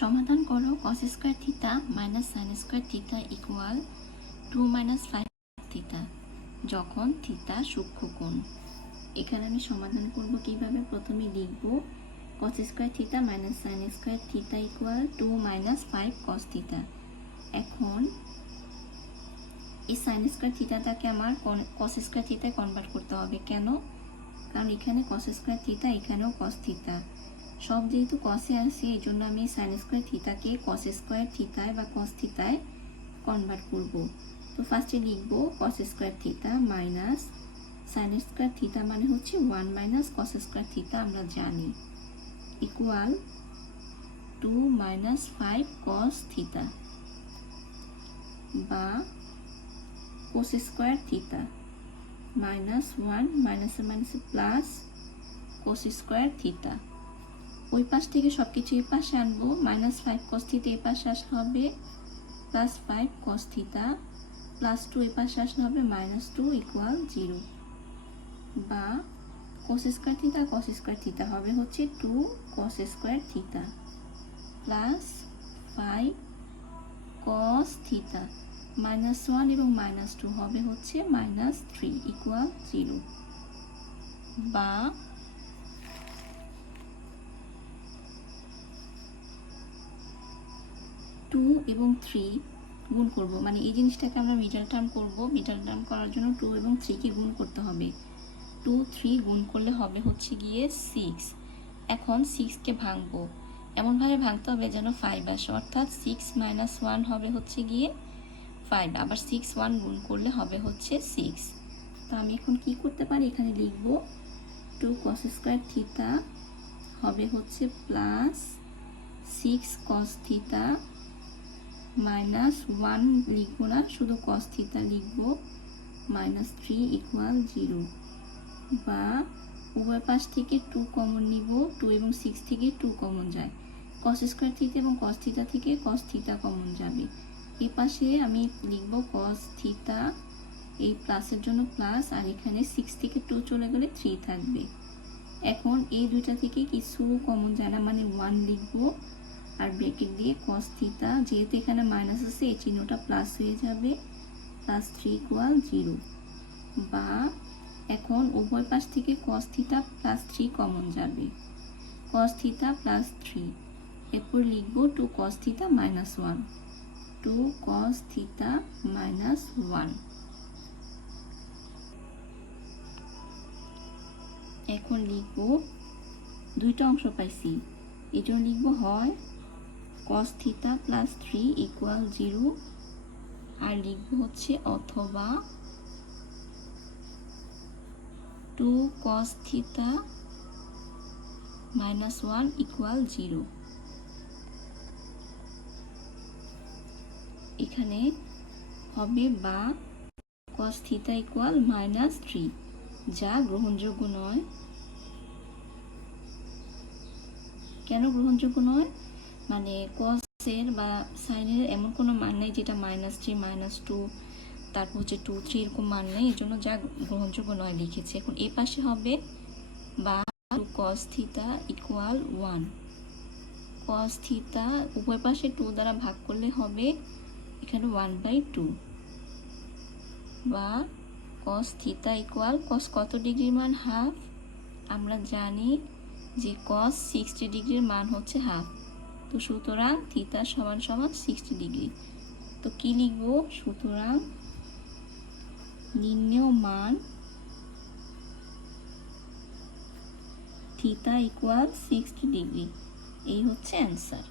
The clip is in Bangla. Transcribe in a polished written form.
সমাধান করো cos square theta minus sin square theta equal 2 minus 5 theta যখন থিটা সূক্ষ্মকোণ। এখানে আমি সমাধান করব কিভাবে, প্রথমে লিখব cos square theta minus sin square theta equal 2 minus 5 cos theta. এখন এই sin স্কয়ার থিটাটাকে আমার cos স্কয়ার থিটায় কনভার্ট করতে হবে। কেন? কারণ এখানে cos স্কয়ার থিটা, এখানেও cos থিটা, সব যেহেতু কসে আসে এই জন্য আমি সাইন স্কয়ার থিটাকে কস স্কয়ার থিটায় বা কস থিটায় কনভার্ট করব। তো ফার্স্টে লিখব কস square theta minus sine square theta মানে হচ্ছে 1 মাইনাস কস স্কয়ার থিটা আমরা জানি, ইকুয়াল 2 মাইনাস 5 কস থিটা বা কোস স্কয়ার থিটা মাইনাস 1 মাইনাসে মাইনাসে প্লাস কোস স্কয়ার থিটা। ওই পাশ থেকে সব কিছু এই পাশে আনবো, মাইনাস 5 cos থিটা এই পাশে আসলে হবে প্লাস 5 cos থিটা প্লাস 2 এই পাশে আসলে হবে মাইনাস 2 ইকুয়াল 0 বা cos স্কয়ার থিটা হবে হচ্ছে 2 cos square theta plus 5 cos theta minus 1 এবং মাইনাস 2 হবে হচ্ছে মাইনাস 3 ইকুয়াল 0 বা 2 এবং 3 গুণ করব, মানে এই জিনিসটাকে আমরা মিডল টার্ম করব। মিডল টার্ম করার জন্য 2 এবং 3 কে গুণ করতে হবে। 2 3 গুণ করলে হবে হচ্ছে গিয়ে 6। এখন 6 কে ভাঙবো, এমনভাবে ভাঙতে হবে যেন 5 আসে, অর্থাৎ 6 মাইনাস 1 হবে হচ্ছে গিয়ে 5, আবার 6 1 গুণ করলে হবে হচ্ছে 6। তো আমি এখন কি করতে পারি, এখানে লিখব 2 cos স্কয়ার থিটা হবে হচ্ছে প্লাস 6 cos থিটা মাইনাস 1 লিখবো না, শুধু cos থিটা লিখবো মাইনাস 3 ইকুয়াল 0 বা উভয় পাশ থেকে 2 কমন নিব, 2 এবং 6 থেকে 2 কমন যায়, cos স্কয়ার থিটা এবং cos থিটা থেকে cos থিটা কমন যাবে। এই পাশে আমি লিখবো cos থিটা, এই প্লাসের জন্য প্লাস, আর এখানে 6 থেকে 2 চলে গেলে 3 থাকবে। এখন এই দুইটা থেকে কিছু কমন যায় না, মানে 1 লিখবো আর ব্র্যাকেট দিয়ে cos থিটা, যেহেতু এখানে মাইনাস আছে এই চিহ্নটা প্লাস হয়ে যাবে, প্লাস 3 ইকুয়াল 0 বা এখন উভয় পাশ থেকে cos থিটা প্লাস 3 কমন যাবে, cos থিটা প্লাস 3, এরপর লিখব 2 cos theta minus 1, 2 cos theta minus 1। এখন লিখব দুইটা অংশ পাইছি, এই জন্য লিখব হয় cos থিটা প্লাস 3 ইকুয়াল 0, আর লিখব হচ্ছে অথবা 2 cos থিটা মাইনাস 1 ইকুয়াল 0। এখানে হবে বা cos থিটা ইকুয়াল মাইনাস 3, যা গ্রহণযোগ্য নয়। কেন গ্রহণযোগ্য নয়? মানে কসের বা সাইনের এমন কোনো মান নেই যেটা মাইনাস 3 মাইনাস 2 তারপর হচ্ছে 2 3 এরকম মান নেই, এই জন্য যা গ্রহণযোগ্য নয় লিখেছি। এখন এই পাশে হবে বা 2 cos theta equal 1, cos theta উভয় পাশে 2 দ্বারা ভাগ করলে হবে এখানে 1/2 বা cos থিটা ইকুয়াল, cos কত ডিগ্রির মান হাফ, আমরা জানি যে cos 60 ডিগ্রির মান হচ্ছে হাফ, তো সুতরাং থিটা সমান সমান 60 ডিগ্রি। তো কি লিখব, সুতরাং নির্ণেয় মান থিটা ইকুয়াল 60 ডিগ্রি, এই হচ্ছে অ্যান্সার।